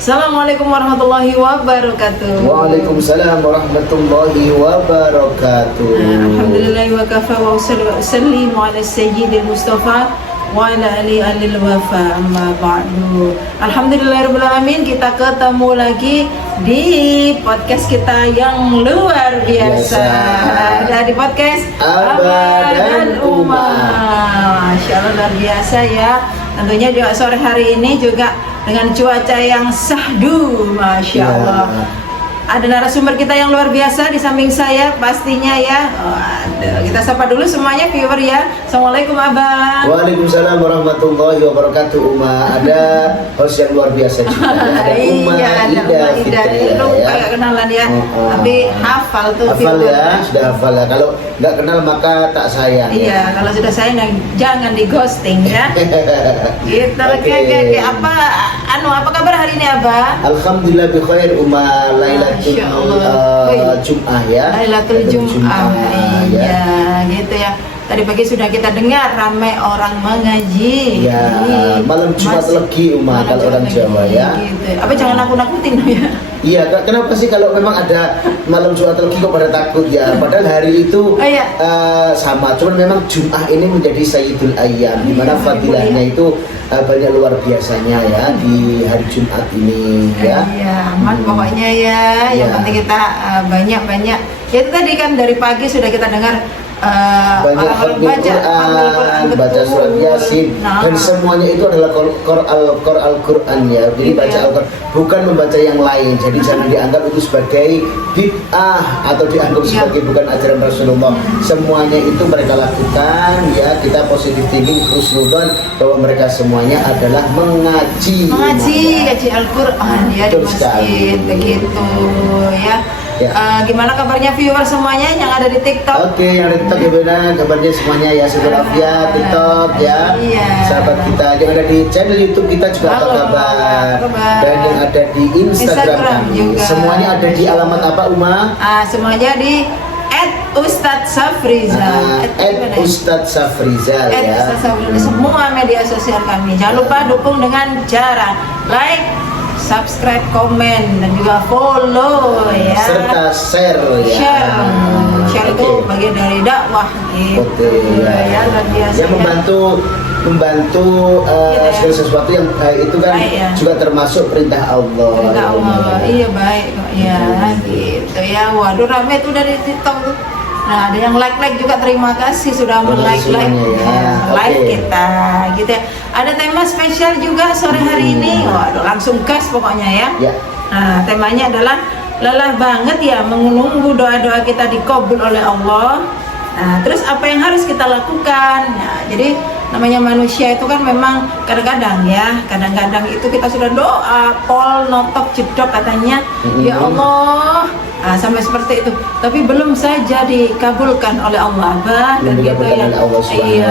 Assalamualaikum warahmatullahi wabarakatuh. Waalaikumsalam warahmatullahi wabarakatuh. Alhamdulillah wa kafa wa usallimu ala sayyidil Mustafa wa ala alil wafa amma ba'du. Alhamdulillahirabbil alamin, kita ketemu lagi di podcast kita yang luar biasa. Dari podcast Abah dan Uma. Masya Allah, luar biasa ya. Tentunya juga sore hari ini juga dengan cuaca yang syahdu, Masya Allah. Ada narasumber kita yang luar biasa di samping saya pastinya ya. Kita sapa dulu semuanya viewer ya. Assalamualaikum Abang. Waalaikumsalam warahmatullahi wabarakatuh. Uma, ada host yang luar biasa juga. Ada Uma Ida Fitri Lu ya. kayak kenalan ya. Tapi hafal tuh Hafal viewer. ya, sudah hafal ya. Kalau nggak kenal maka tak sayang. Iya, kalau sudah saya jangan di ghosting ya. Gitu. Oke. Apa kabar hari ini Abang? Alhamdulillah bi khair. Uma Lailatul Masya Allah. Jum'ah ya. Lailatul Jum'ah. ya. Iya, gitu ya. Tadi pagi sudah kita dengar ramai orang mengaji. Ya, malam Jumat legi Uma kalau orang Jawa ya. Gitu. Apa jangan nakut-nakutin ya? Iya, kenapa sih kalau memang ada malam Jumat legi kok pada takut ya? Padahal hari itu iya. sama, cuman memang Jum'ah ini menjadi Sayyidul Ayyam, di mana fadilahnya itu banyak luar biasanya ya di hari Jumat ini ya. Iya, aman pokoknya ya. Yang penting kita banyak-banyak. Ya itu tadi kan dari pagi sudah kita dengar Banyak orang-orang Quran, baca surat Yasin, dan semuanya itu adalah Quran ya. Jadi baca Al-Quran, bukan membaca yang lain. Jadi jangan dianggap itu sebagai bid'ah atau dianggap sebagai bukan ajaran Rasulullah. Semuanya itu mereka lakukan ya. Kita positif thinking, khusnudon bahwa mereka semuanya adalah mengaji Al-Quran ya di masjid begitu ya. Gimana kabarnya viewer semuanya yang ada di TikTok? Oke, yang ada di TikTok gimana kabarnya semuanya ya, syukur ya TikTok ya. Sahabat kita yang ada di channel YouTube kita juga apa kabar? Dan yang ada di Instagram kami juga. Semuanya ada di alamat apa Uma? Semuanya di @Ustadz Safrizal. Ustadz Safrizal ya. Ustadz Safrizal di semua media sosial kami. Jangan lupa dukung dengan cara like, subscribe, komen, dan juga follow ya. Serta share ya. Share itu bagian dari dakwah gitu. Ya, luar biasa. Ya, membantu segala sesuatu yang baik itu kan juga termasuk perintah Allah. Perintah Allah. Iya baik kok ya gitu ya. Waduh rame tuh dari TikTok tuh. Nah, ada yang like juga, terima kasih sudah like kita gitu ya. Ada tema spesial juga sore hari ini. Waduh, langsung gas pokoknya ya. Nah, temanya adalah lelah banget ya menunggu doa-doa kita dikabul oleh Allah. Nah, terus apa yang harus kita lakukan? Nah, jadi namanya manusia itu kan memang kadang-kadang itu kita sudah doa, pol, notok, jedok katanya, ya Allah, sampai seperti itu, tapi belum saja dikabulkan oleh Allah, Abah, dan gitu ya. Iya.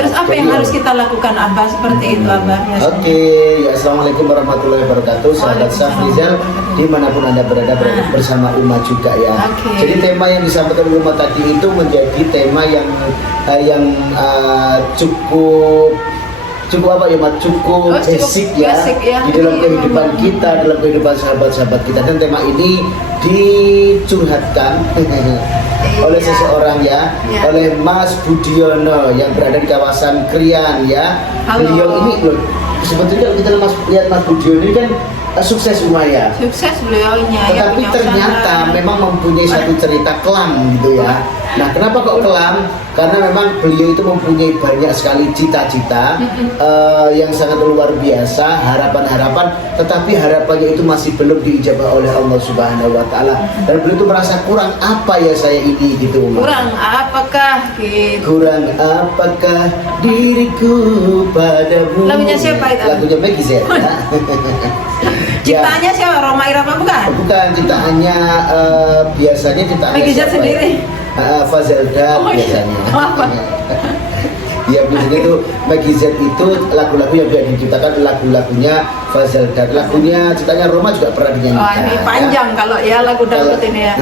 Terus apa yang harus kita lakukan, Abah, seperti itu, Abah? Oke, ya assalamualaikum warahmatullahi wabarakatuh, sahabat Safrizal, dimanapun anda berada bersama Uma juga ya. Jadi tema yang disampaikan Uma tadi itu menjadi tema yang cukup apa ya, cukup basic ya di dalam kehidupan kita, dalam kehidupan sahabat-sahabat kita. Dan tema ini dicurhatkan oleh seseorang ya, oleh Mas Budiono yang berada di kawasan Krian ya. Beliau ini loh, sebetulnya kita lihat Mas Budiono ini kan sukses lumayan. Sukses beliaunya. Tetapi ternyata memang mempunyai satu cerita kelam gitu ya. Nah, kenapa kok kelam? Karena memang beliau itu mempunyai banyak sekali cita-cita yang sangat luar biasa, harapan-harapan, tetapi harapannya itu masih belum diijabah oleh Allah Subhanahu wa taala. Dan beliau itu merasa kurang apa ya saya ini gitu. Kurang apakah gitu. Kurang apakah diriku padamu. Lagunya siapa itu? Lagunya Meggy Z ya. Ciptaannya siapa? Roma Irama bukan? Bukan, ciptaannya biasanya ciptaannya Meggy Z sendiri. Fazal biasanya. Ya biasanya itu Maggie Z itu lagu-lagu yang biasa diciptakan lagu-lagunya Fazal Dan, lagunya ciptanya Roma juga pernah dinyanyikan. Oh, ini panjang ya. kalau ya lagu dangdut ini ya.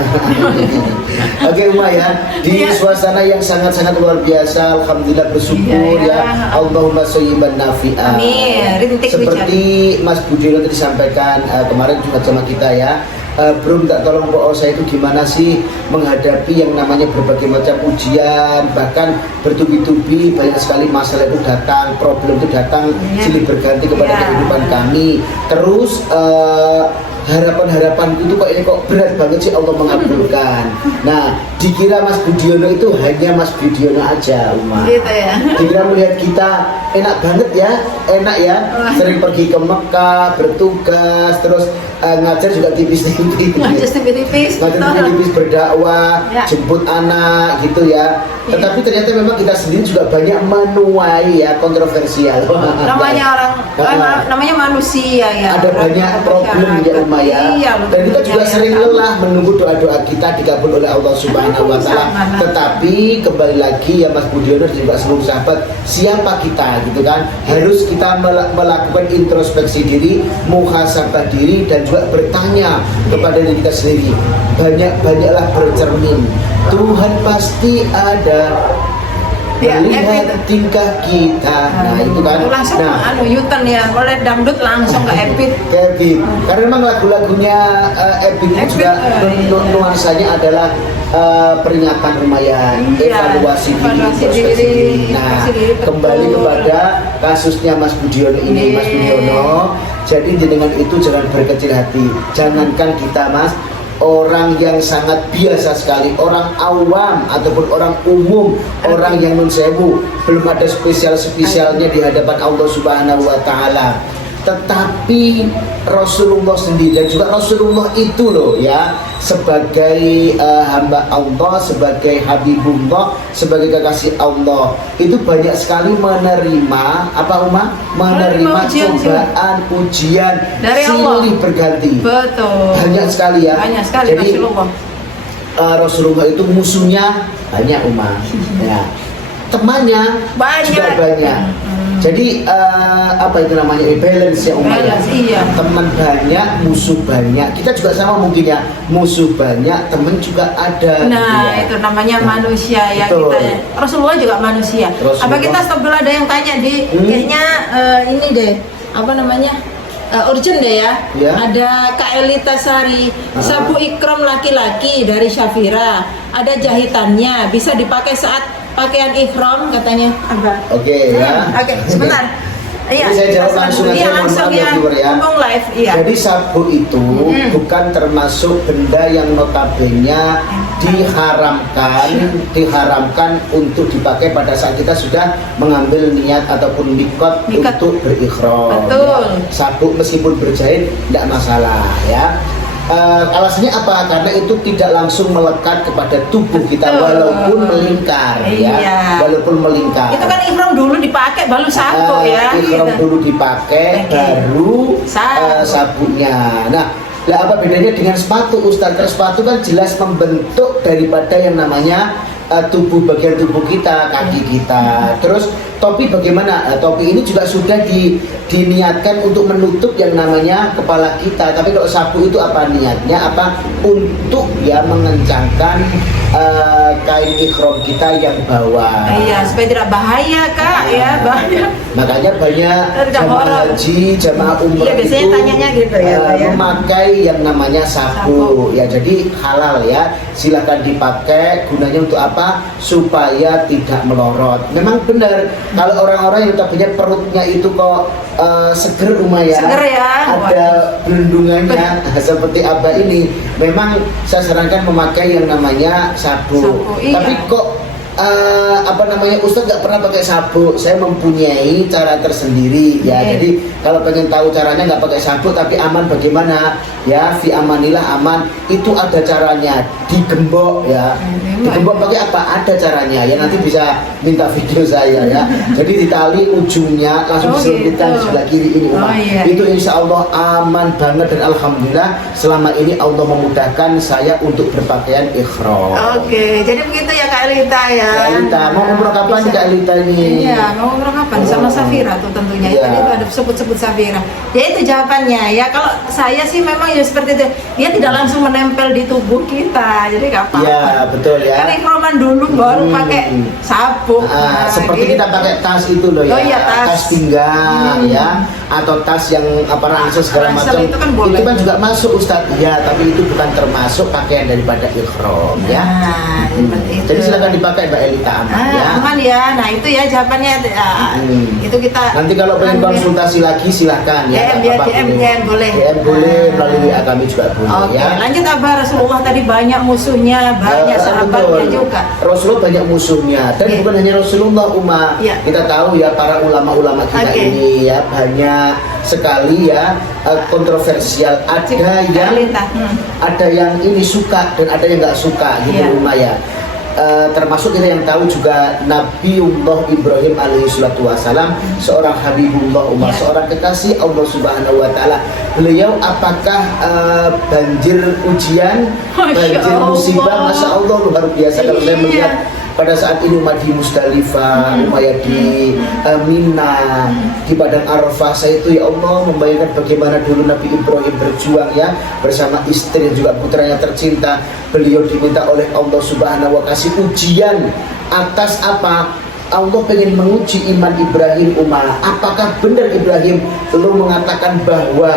Oke Uma ya, di suasana yang sangat-sangat luar biasa, alhamdulillah bersyukur ya. Allahumma shayyiban nafi'ah. Amin. Rintik Seperti Mas Budiono tadi sampaikan kemarin juga sama kita ya. Bro minta tolong Pak Osa itu gimana sih menghadapi yang namanya berbagai macam ujian, bahkan bertubi-tubi banyak sekali masalah itu datang, problem itu datang silih berganti kepada kehidupan kami. Terus harapan-harapan itu kok ini kok berat banget sih Allah mengabulkan. Nah, dikira Mas Budiono itu hanya Mas Budiono aja, Uma. Gitu ya. Dikira melihat kita enak banget ya, enak ya, sering pergi ke Mekah, bertugas, terus ngajar juga tipis-tipis. Ngajar tipis-tipis. Ngajar tipis-tipis berdakwah, jemput anak gitu ya. Tetapi ternyata memang kita sendiri juga banyak menuai ya kontroversial. Namanya namanya manusia ya. Ada banyak problem ya Uma ya. Dan kita juga sering lelah menunggu doa-doa kita dikabul oleh Allah Subhanahu wa taala. Tetapi kembali lagi ya Mas Budiono dan juga seluruh sahabat, siapa kita gitu kan? Harus kita melakukan introspeksi diri, muhasabah diri dan juga bertanya kepada diri kita sendiri. Banyak-banyaklah bercermin. Tuhan pasti ada melihat tingkah kita. Nah itu kan. Langsung Yutan ya, oleh dangdut langsung ke Epit. Karena memang lagu-lagunya Epit itu juga nuansanya adalah peringatan lumayan, evaluasi diri. Nah kembali kepada kasusnya Mas Budiono ini, Mas Budiono. Jadi dengan itu jangan berkecil hati. Jangankan kita Mas, orang yang sangat biasa sekali, orang awam ataupun orang umum, orang yang non sewu, belum ada spesialnya di hadapan Allah Subhanahu wa taala. Tetapi Rasulullah sendiri dan juga Rasulullah itu loh ya, sebagai hamba Allah, sebagai Habibullah, sebagai kekasih Allah, itu banyak sekali menerima apa Uma? Menerima cobaan, ujian dari silih berganti. Betul. Banyak sekali ya. Banyak sekali. Jadi Rasulullah itu musuhnya banyak Uma. Ya. Temannya juga banyak. Jadi apa itu namanya balance ya Uma ya. Teman banyak, musuh banyak. Kita juga sama mungkin ya, musuh banyak, teman juga ada. Nah gitu ya. Itu namanya manusia ya. Kita ya. Rasulullah juga manusia. Apa kita stop dulu, ada yang tanya di kayaknya ini deh apa namanya urgent deh ya. Ada Kak Elita Sari, sabu ikram laki-laki dari Syafira, ada jahitannya, bisa dipakai saat pakaian ihram katanya. Oke ya. Oke, sebentar. Iya, saya jawab langsung aja, langsung ya. Ngomong live, iya. Jadi sabu itu bukan termasuk benda yang notabene diharamkan untuk dipakai pada saat kita sudah mengambil niat ataupun nikot untuk berikhram. Betul. Ya. Sabu meskipun berjahit tidak masalah ya. Alasannya apa? Karena itu tidak langsung melekat kepada tubuh kita walaupun melingkar ya. Walaupun melingkar. Itu kan ihram dulu dipakai baru sabuk ya. Ihram dulu dipakai baru sabunnya. Nah, apa bedanya dengan sepatu Ustaz? Karena sepatu kan jelas membentuk daripada yang namanya bagian tubuh kita, kaki kita. Terus topi bagaimana? Topi ini juga sudah diniatkan untuk menutup yang namanya kepala kita. Tapi kalau sapu itu apa niatnya? Apa untuk ya mengencangkan kain ihram kita yang bawah. Iya, supaya tidak bahaya Kak ya, bahaya. Makanya banyak jamaah haji, jamaah umrah biasanya itu tanyanya gitu ya, memakai yang namanya sapu. Ya jadi halal ya. Silakan dipakai, gunanya untuk apa? Supaya tidak melorot. Memang benar kalau orang-orang yang punya perutnya itu kok seger ya. Seger ya. Ada belendungannya seperti apa ini. Memang saya sarankan memakai yang namanya sabu. Tapi kok Ustadz nggak pernah pakai sabuk. Saya mempunyai cara tersendiri ya. Jadi kalau pengen tahu caranya nggak pakai sabuk tapi aman bagaimana ya, fi amanillah aman, itu ada caranya. Digembok ya. Digembok pakai apa? Ada caranya ya, nanti bisa minta video saya ya. Jadi ditali ujungnya langsung diselipitkan di sebelah kiri ini Itu insya Allah aman banget dan alhamdulillah selama ini Allah memudahkan saya untuk berpakaian ihram. Oke, jadi begitu ya Kak Elita ya. ya. Kak Elita, mau umroh kapan Bisa. Kak Elita ini? Iya, mau umroh kapan? Sama Safira tuh tentunya. Iya. Tadi itu ada sebut-sebut Safira. Ya itu jawabannya. Ya kalau saya sih memang ya seperti itu. Dia tidak langsung menempel di tubuh kita, jadi nggak apa-apa. Iya, betul ya. Kan ikroman dulu baru pakai sabuk. Nah, Seperti kita gitu. pakai tas itu loh ya, Oh iya, tas. pinggang ya, atau tas yang apa ransel segala Ransel macam. itu kan boleh. Itu kan juga masuk Ustadz, ya, tapi itu bukan termasuk pakaian daripada ikhram ya. Nah, seperti itu. Jadi silakan dipakai Mbak Elita, aman ya. Aman ya. Nah itu ya jawabannya. Itu kita. Nanti kalau pengen konsultasi lagi silahkan ya. DM ya, Bapak DM, ini. DM boleh. DM boleh, melalui WA kami juga boleh Oke, ya. lanjut Abah. Rasulullah tadi banyak musuhnya, banyak sahabatnya Betul. juga. Rasulullah banyak musuhnya dan Oke. bukan hanya Rasulullah Iya. kita tahu ya para ulama-ulama kita Oke. ini ya banyak sekali ya kontroversial, ada yang ini suka dan ada yang nggak suka gitu Iya. Umar ya. Termasuk kita yang tahu juga Nabiullah Ibrahim alaihi salatu wasalam, seorang Habibullah Umar, Ya. seorang kekasih Allah Subhanahu wa taala. Beliau apakah banjir ujian, Masya banjir musibah, Allah. Masya Allah luar biasa kalau saya Iya. melihat pada saat ini umat di Musdalifah, umat di Mina, di Padang Arafah, saya itu ya Allah membayangkan bagaimana dulu Nabi Ibrahim berjuang ya bersama istri dan juga putranya tercinta. Beliau diminta oleh Allah Subhanahu wa taala kasih ujian atas apa? Allah pengen menguji iman Ibrahim Umar. Apakah benar Ibrahim lo mengatakan bahwa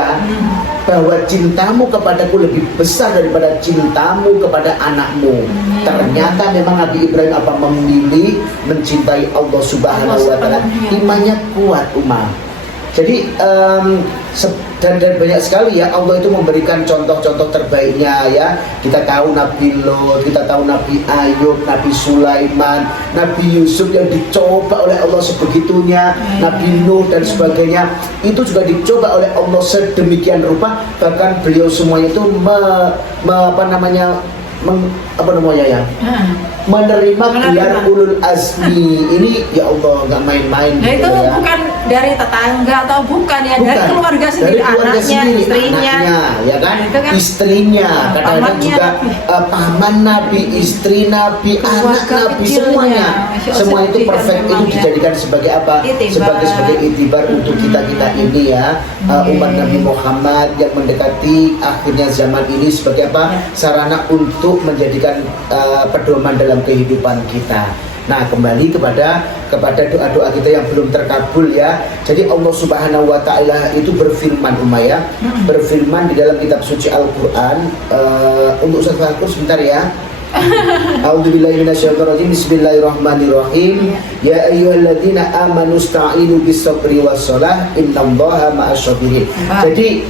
cintamu kepadaku lebih besar daripada cintamu kepada anakmu? Ternyata memang Nabi Ibrahim apa memilih mencintai Allah Subhanahu wa taala. Imannya kuat Umar. Jadi dan banyak sekali ya Allah itu memberikan contoh-contoh terbaiknya ya. Kita tahu Nabi Lot, kita tahu Nabi Ayub, Nabi Sulaiman, Nabi Yusuf yang dicoba oleh Allah sebegitunya, Nabi Nuh dan sebagainya. Itu juga dicoba oleh Allah sedemikian rupa, bahkan beliau semuanya itu menerima gelar ulul azmi. Ini ya Allah nggak main-main Nah gitu itu ya. bukan dari tetangga atau bukan ya, Bukan. dari keluarga sendiri, Dari keluarga anaknya, sendiri, istrinya, anaknya, ya kan? Itu kan Istrinya, kadang-kadang pamannya juga Nabi. paman Nabi, istri Nabi, Keluarga anak Nabi, kecilnya. semuanya, Masya Allah, semua itu sedih kan perfect. Itu memang ya. dijadikan sebagai apa? Itibar. Sebagai itibar untuk kita ini ya, umat Nabi Muhammad yang mendekati akhirnya zaman ini sebagai apa? Sarana untuk menjadikan pedoman dalam kehidupan kita. Nah, kembali kepada doa-doa kita yang belum terkabul ya. Jadi Allah Subhanahu wa taala itu berfirman Umayyah, berfirman di dalam kitab suci Al-Qur'an, untuk Ustaz Fakur sebentar ya. A'udzubillahi minasyaitonirrajim. Bismillahirrahmanirrahim. Ya ayyuhalladzina amanu ista'inu bis-sabri was-shalah innallaha ma'asy-syabirin. Jadi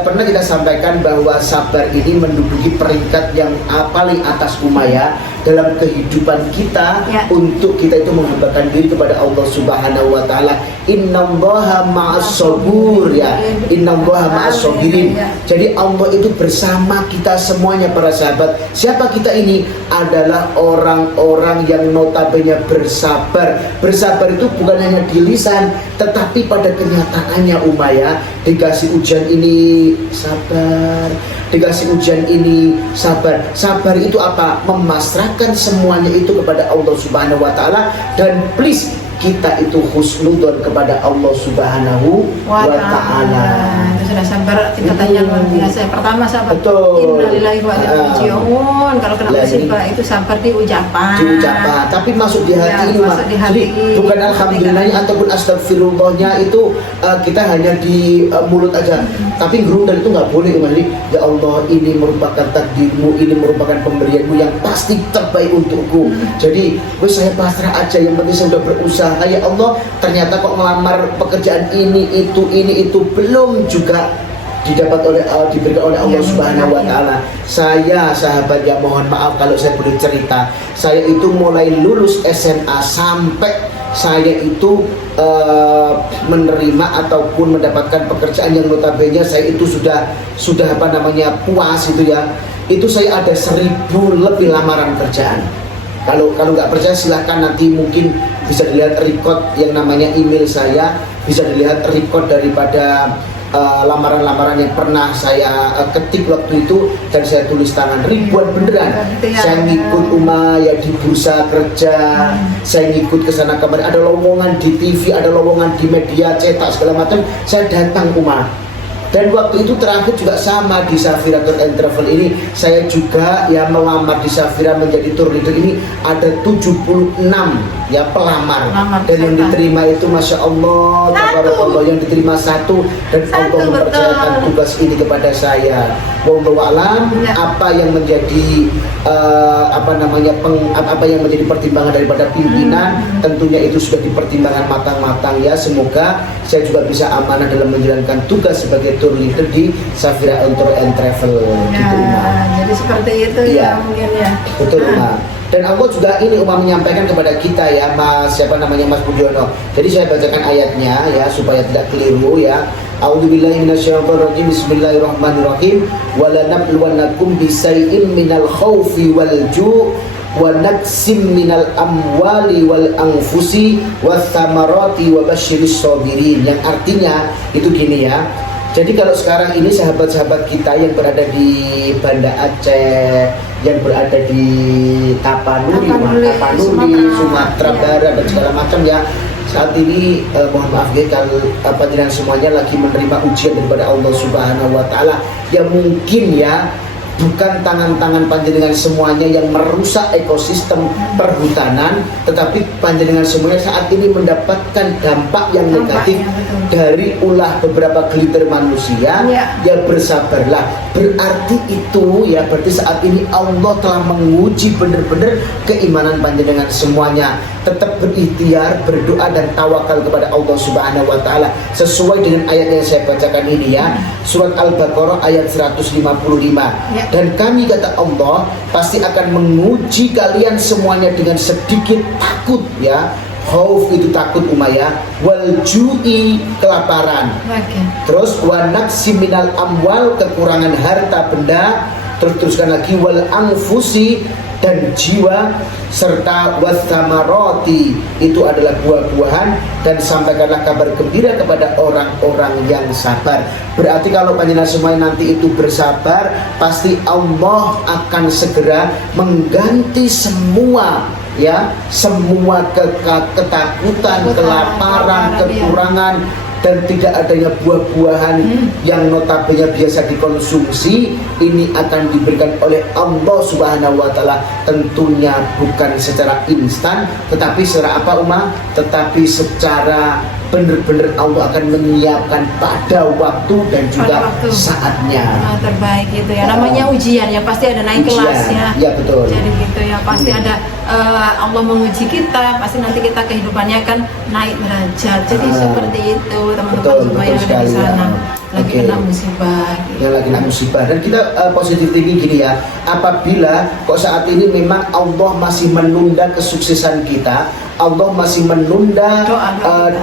pernah kita sampaikan bahwa sabar ini menduduki peringkat yang paling atas Umayyah dalam kehidupan kita ya. Untuk kita itu menghambakan diri kepada Allah Subhanahu wa taala. Innallaha ma'as-sabur ya. Innallaha ma'as-sabirin. Jadi Allah itu bersama kita semuanya para sahabat. Siapa kita ini? Adalah orang-orang yang notabene bersabar. Bersabar itu bukan hanya di lisan, tetapi pada kenyataannya Umayyah dikasih ujian ini sabar, dikasih ujian ini sabar. Sabar itu apa? Memasrahkan semuanya itu kepada Allah Subhanahu wa taala, dan please kita itu husnudzon kepada Allah Subhanahu wa taala. Itu sudah sabar tingkatannya luar biasa. Pertama sabar. Betul. Innalillahi wa inna ilaihi raji'un. Kalau kena musibah itu sabar di ucapan. Di ucapan, tapi masuk di hati ini, masuk di hati. Jadi bukan alhamdulillahnya ataupun astagfirullahnya itu kita hanya di mulut aja. Tapi gerundal itu nggak boleh, Umali. Ya Allah, ini merupakan takdirmu, ini merupakan pemberianmu yang pasti terbaik untukku. Jadi, saya pasrah aja, yang penting saya sudah berusaha. Ya Allah, ternyata kok ngelamar pekerjaan ini itu belum juga diberikan oleh Allah Subhanahu wa taala. Saya sahabat yang mohon maaf kalau saya boleh cerita, saya itu mulai lulus SMA sampai saya itu menerima ataupun mendapatkan pekerjaan yang notabene saya itu sudah puas itu ya. Itu saya ada 1000 lebih lamaran kerjaan. Kalau nggak percaya silahkan nanti mungkin bisa dilihat record yang namanya email saya, bisa dilihat record daripada lamaran-lamaran yang pernah saya ketik waktu itu dan saya tulis tangan ribuan beneran. Saya ngikut ya di bursa kerja, saya ngikut ke sana kemari, ada lowongan di TV, ada lowongan di media cetak segala macam, saya datang dan waktu itu terakhir juga sama di Safira Tour and Travel ini, saya juga ya melamar di Safira menjadi tour leader ini, ada 76 ya pelamar dan yang diterima itu Masya Allah, tabarakallah, yang diterima satu dan Allah mempercayakan tugas ini kepada saya. Wallahu a'lam, apa yang menjadi apa yang menjadi pertimbangan daripada pimpinan tentunya itu sudah dipertimbangkan matang-matang ya. Semoga saya juga bisa amanah dalam menjalankan tugas sebagai tour leader di Safira Tour and Travel gitu, jadi seperti itu ya mungkin ya. Betul, Dan Allah juga ini menyampaikan kepada kita ya, Mas Budiono. Jadi saya bacakan ayatnya ya supaya tidak keliru ya. A'udzubillahi minasyaitonirrajim. Bismillahirrahmanirrahim. Walanabluwannakum bisay'in minal khaufi wal ju' wa naqsim minal amwali wal anfusi wath-thamarati wa basyiris sabirin. Yang artinya itu gini ya. Jadi kalau sekarang ini sahabat-sahabat kita yang berada di Banda Aceh, yang berada di Tapanuli, Sumatera Barat dan segala macam ya, saat ini mohon maaf ya kalau panjenengan semuanya lagi menerima ujian daripada Allah Subhanahu wa taala yang mungkin ya bukan tangan-tangan panjenengan semuanya yang merusak ekosistem perhutanan, tetapi panjenengan semuanya saat ini mendapatkan dampak yang negatif dari ulah beberapa gelintir manusia. Ya bersabarlah, berarti itu ya, berarti saat ini Allah telah menguji benar-benar keimanan panjenengan semuanya. Tetap berikhtiar, berdoa dan tawakal kepada Allah Subhanahu wa taala sesuai dengan ayat yang saya bacakan ini ya. Surat Al-Baqarah ayat 155. Dan kami, kata Allah, pasti akan menguji kalian semuanya dengan sedikit takut ya. Khauf itu takut Umayyah, wal ju'i kelaparan. Terus wa naqsi minal amwal kekurangan harta benda, teruskan lagi wal anfusi dan jiwa, serta wathamaroti itu adalah buah-buahan, dan sampaikanlah kabar gembira kepada orang-orang yang sabar. Berarti kalau panjenengan semuanya nanti itu bersabar, pasti Allah akan segera mengganti semua ya, semua ketakutan, kelaparan, kekurangan dan tidak adanya buah-buahan yang notabene biasa dikonsumsi, ini akan diberikan oleh Allah Subhanahu wa taala, tentunya bukan secara instan, tetapi secara apa Tetapi secara benar-benar Allah akan menyiapkan pada waktu dan juga saatnya. Terbaik gitu ya. Namanya ujian ya, pasti ada naik kelasnya. Ya betul. Jadi gitu ya, pasti ada Allah menguji kita, pasti nanti kita kehidupannya akan naik derajat. Jadi seperti itu teman-teman semua yang ada di sana. Lagi kena musibah gitu. Yang lagi kena musibah, dan kita positif thinking gini ya, apabila kok saat ini memang Allah masih menunda kesuksesan kita, Allah masih menunda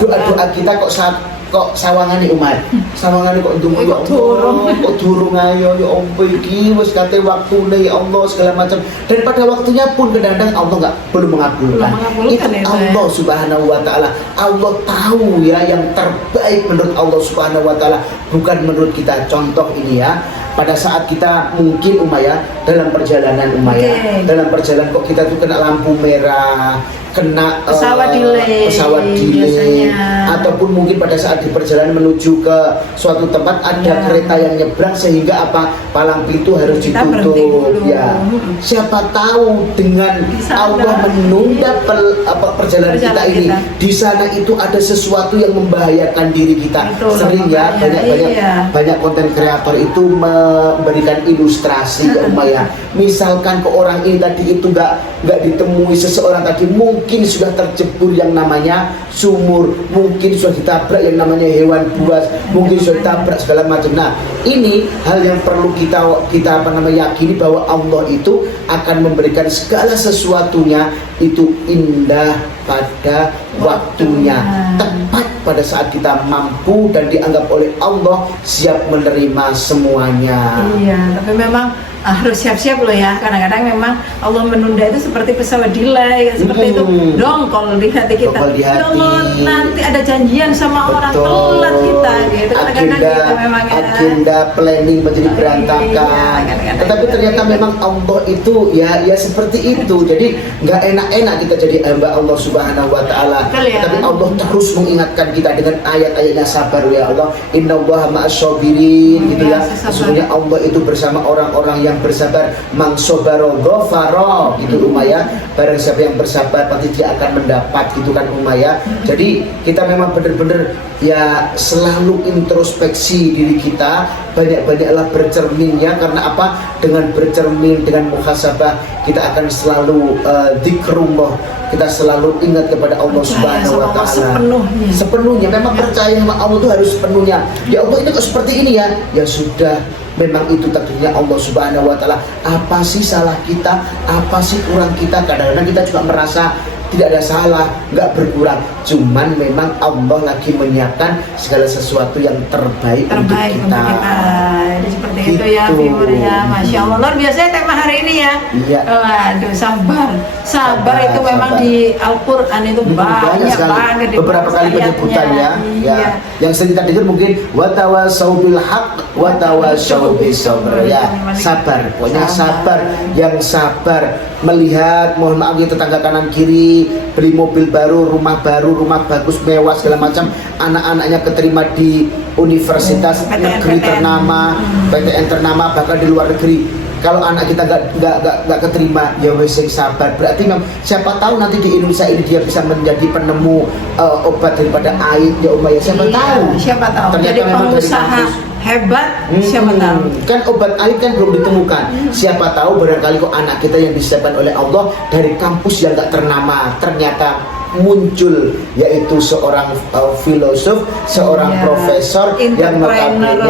doa-doa kita, kok sawangane umat sawangane kok ndonga ya Allah, kok durung ayo ya Allah, iki wis kate waktune ya Allah segala macam, dan pada waktunya pun kadang-kadang Allah belum mengabulkan. Itu Allah Subhanahu wa taala, Allah tahu ya yang terbaik menurut Allah Subhanahu wa taala, bukan menurut kita. Contoh ini ya, pada saat kita mungkin dalam perjalanan dalam perjalanan kok kita tuh kena lampu merah, kena pesawat delay, ataupun mungkin pada saat di perjalanan menuju ke suatu tempat ada kereta yang nyebrang sehingga palang pintu harus ditutup ya. Siapa tahu dengan Allah menunda perjalanan kita ini, di sana itu ada sesuatu yang membahayakan diri kita. Sering ya, banyak konten kreator itu memberikan ilustrasi ya, misalkan ke orang ini tadi itu nggak ditemui seseorang tadi, mungkin sudah tercebur yang namanya sumur, mungkin sudah ditabrak yang namanya hewan buas, mungkin sudah ditabrak segala macam. Nah, ini hal yang perlu kita yakini bahwa Allah itu akan memberikan segala sesuatunya itu indah pada waktunya, tepat pada saat kita mampu dan dianggap oleh Allah siap menerima semuanya. Iya, tapi memang harus siap-siap loh ya. Kadang-kadang memang Allah menunda itu seperti pesawat delay, seperti itu dongkol di hati kita. Dongkol di hati. Ya Allah, nanti ada janjian sama orang, telat kita gitu. Kadang-kadang kita memang agenda planning menjadi berantakan. Kadang-kadang Tetapi ternyata memang Allah itu ya seperti itu. Jadi nggak enak-enak kita jadi hamba Allah Subhanahu Wa Taala. Tapi Allah terus mengingatkan kita dengan ayat-ayatnya, sabar ya Allah. Innallaha ma'asyabirin gitu ya. Sesungguhnya Allah itu bersama orang-orang yang bersabar. Man sabara ghafara gitu Umayyah. Barang siapa yang bersabar pasti dia akan mendapat gitu kan Umayyah. Jadi kita memang benar-benar ya selalu introspeksi diri kita, banyak-banyaklah bercerminnya. Karena apa? Dengan bercermin, dengan muhasabah, kita akan selalu dzikrullah, kita selalu ingat kepada Allah Subhanahu Wa Taala sepenuhnya. Memang percaya sama Allah itu harus sepenuhnya. Ya Allah ini kok seperti ini ya, ya sudah, memang itu takdirnya Allah Subhanahu Wa Taala. Apa sih salah kita? Apa sih kurang kita? Kadang-kadang kita juga merasa tidak ada salah, nggak berkurang. Cuman memang Allah lagi menyiapkan segala sesuatu yang terbaik untuk kita. Jadi seperti itu ya, viewer ya. Masya Allah, luar biasa ya tema hari ini ya. Iya. Waduh, sabar itu memang di Al-Quran itu banyak banget. Beberapa kali penyebutannya. Ya. Yang sering kita dengar mungkin watawasau bil haq watawasau bis sabr ya. Sabar, pokoknya sabar. Yang sabar melihat, mohon maaf ya, tetangga kanan kiri beli mobil baru, rumah bagus, mewah segala macam, anak-anaknya keterima di universitas negeri ternama, PTN ternama, bahkan di luar negeri. Kalau anak kita nggak keterima, ya wes sabar. Berarti memang siapa tahu nanti di Indonesia ini dia bisa menjadi penemu obat daripada AIDS ya Umayyah. Siapa tahu. Ternyata jadi pengusaha hebat, siapa tahu. Kan obat AIDS kan belum ditemukan. Siapa tahu barangkali kok anak kita yang disiapkan oleh Allah dari kampus yang nggak ternama ternyata muncul, yaitu seorang filosof, seorang profesor yang notabene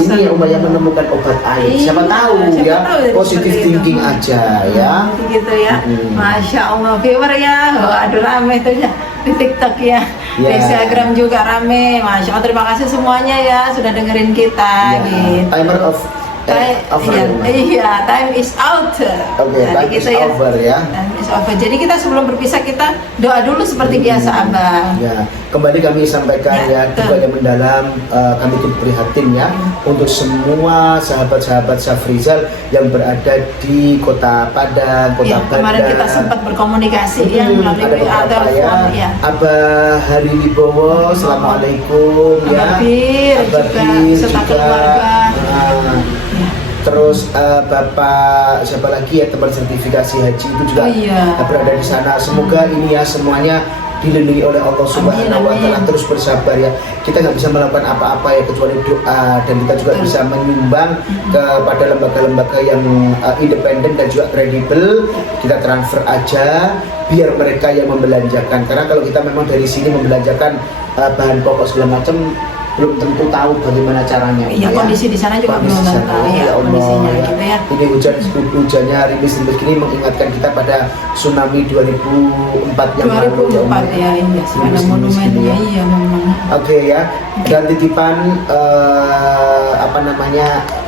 ini Umayyah menemukan obat AIDS. Siapa tahu ya, positive thinking aja ya. Gitu ya. Masya Allah, viewer ya. Aduh, rame tuh ya di TikTok ya. Di Instagram juga rame. Masya Allah, terima kasih semuanya ya sudah dengerin kita gitu. Timer of time is out. Time is over ya. Time is over. Jadi kita sebelum berpisah kita doa dulu seperti biasa Abang. Ya, kembali kami sampaikan ya juga yang mendalam, kami turut prihatin ya untuk semua sahabat-sahabat Syafrizal yang berada di Kota Padang, Kota Bandar. Kemarin kita sempat berkomunikasi ya melalui telepon ya. Abah Hari Wibowo, assalamualaikum ya. Abah juga keluarga. Terus Bapak siapa lagi ya, teman sertifikasi haji itu juga berada di sana. Semoga ini ya semuanya dilindungi oleh Allah Subhanahu Wa Taala. Terus bersabar ya. Kita nggak bisa melakukan apa-apa ya kecuali doa, dan kita juga bisa menyumbang kepada lembaga-lembaga yang independen dan juga kredibel. Kita transfer aja biar mereka yang membelanjakan. Karena kalau kita memang dari sini membelanjakan bahan pokok segala macam, belum tentu tahu bagaimana caranya. Iya, kondisi di sana juga belum tahu ya kondisinya gitu ya. Ini hujannya hari ini mengingatkan kita pada tsunami 2004 yang lalu. 2004 ya, ini ada monumennya iya memang. Oke ya. Dan titipan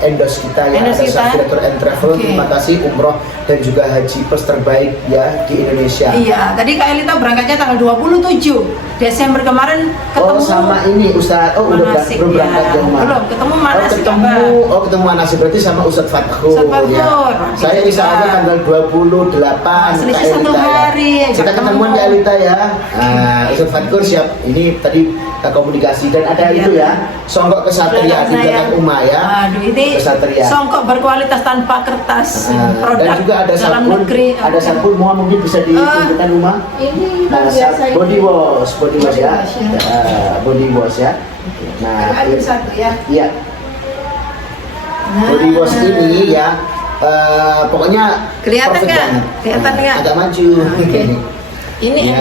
endorse kita ya, ada Safiratur and Travel. Terima kasih, umroh dan juga haji plus terbaik ya di Indonesia. Iya, tadi Kak Elita berangkatnya tanggal 27 Desember kemarin ketemu. Oh, sama ini Ustaz. Belum berangkat ya, belum ketemu Manasik. Ketemu Manasik berarti sama Ustadz Fathur ya. Saya insya Allah tanggal 28 selisih satu hari kita ketemuan di Alita ya. Ustadz Fathur siap. Ini tadi kita komunikasi dan ada itu ya, songkok kesatria di belakang Umayyah. Aduh, ini kesatria. Songkok berkualitas tanpa kertas. Dan juga ada sabun, ada sabun mungkin bisa ditunjukkan rumah. Ini biasa body wash ya. Body wash ya. Nah, ini satu ya. Iya. Body wash ini ya, pokoknya kelihatan nggak? Kelihatan nggak? Agak maju. Ini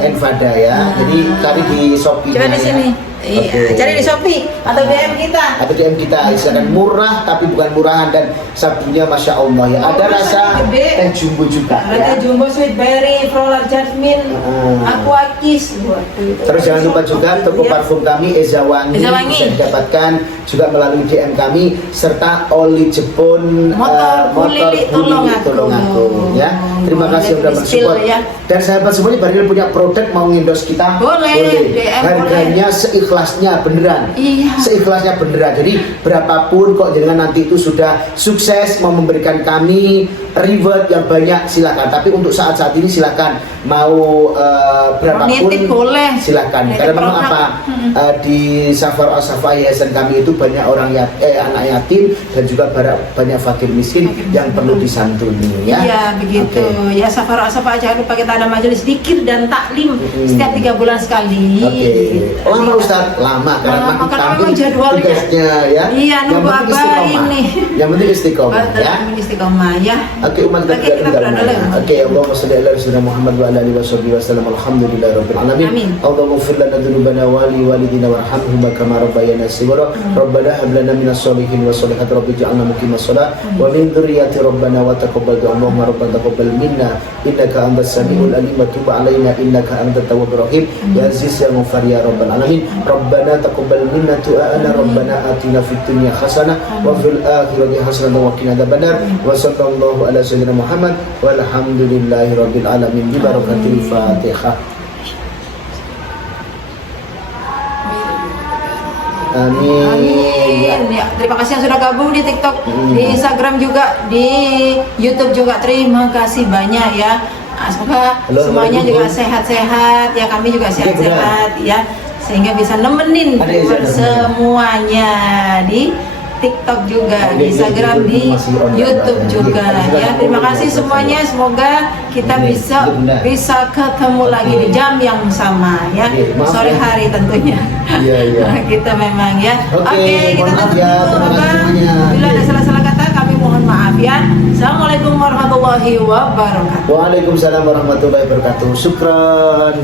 Enfada ya. Jadi tadi di Shopee. Coba di sini. Iya, cari di Shopee atau DM kita. Atau DM kita, silakan. Murah tapi bukan murahan, dan sabunnya Masya Allah ya. Ada rasa teh jumbo juga ada ya. jumbo sweet berry, floral jasmine, aqua kiss. Terus jangan lupa juga toko parfum kami Eza Wangi bisa didapatkan juga melalui DM kami, serta oli Jepun motor Bulili tolong aku ya. Terima kasih sudah mensupport ya. Dan sahabat semuanya, Barilil punya produk mau endorse kita boleh. DM harganya seikhlasnya beneran. Iya. Seikhlasnya beneran. Jadi berapapun kok dengan nanti itu sudah sukses mau memberikan kami reward yang banyak, silakan. Tapi untuk saat-saat ini silakan mau berapapun boleh. Silakan. Karena memang apa di Safar Al-Safa Yayasan kami itu banyak orang anak yatim dan juga banyak fakir miskin yang perlu disantuni ya. Iya begitu. Okay. Ya Safar Al-Safa jangan lupa kita ada majelis zikir dan taklim setiap 3 bulan sekali. Oke. Lama Ustaz, lama karena memang jadwalnya. Tugasnya ya. Iya, nunggu apa ini. Yang penting istiqomah ya. Istiqomah ya. Oke, umat kita berdoa. Oke, Allahumma shalli ala sayyidina Muhammad wa ala alihi wasallam. Alhamdulillahirabbil alamin. Allahumma ighfir lana dzunubana wa li walidina warhamhum kama rabbayana shighara. Rabbana hab lana minas sholihin wa sholihat rabbi ij'alna muqimas shalah wa min dzurriyyati rabbana wa taqabbal du'a. Allahumma rabbana taqabbal minna innaka antas samiul alim wa tub alaina innaka antat tawwabur rahim. Ya aziz ya ghafar ya rabbal alamin. Rabbana taqabbal minna du'ana rabbana atina fid dunya hasanah wa fil akhirati hasanah wa qina adzabannar. Wa sallallahu ala sayyidina Muhammad walhamdulillahi rabbil alamin bi barakatil Fatihah. Amin. Ya, terima kasih yang sudah gabung di TikTok, di Instagram juga, di YouTube juga. Terima kasih banyak ya. Semoga semuanya juga sehat-sehat ya, kami juga sehat-sehat ya, sehingga bisa nemenin semuanya di TikTok juga, di Instagram, di YouTube juga ya. Terima kasih semuanya, semoga kita bisa ketemu lagi di jam yang sama ya, sore hari tentunya. Kita memang ya. Oke, kita tutup dulu. Bila ada salah-salah kata kami mohon maaf ya. Assalamualaikum warahmatullahi wabarakatuh. Waalaikumsalam warahmatullahi wabarakatuh. Syukran.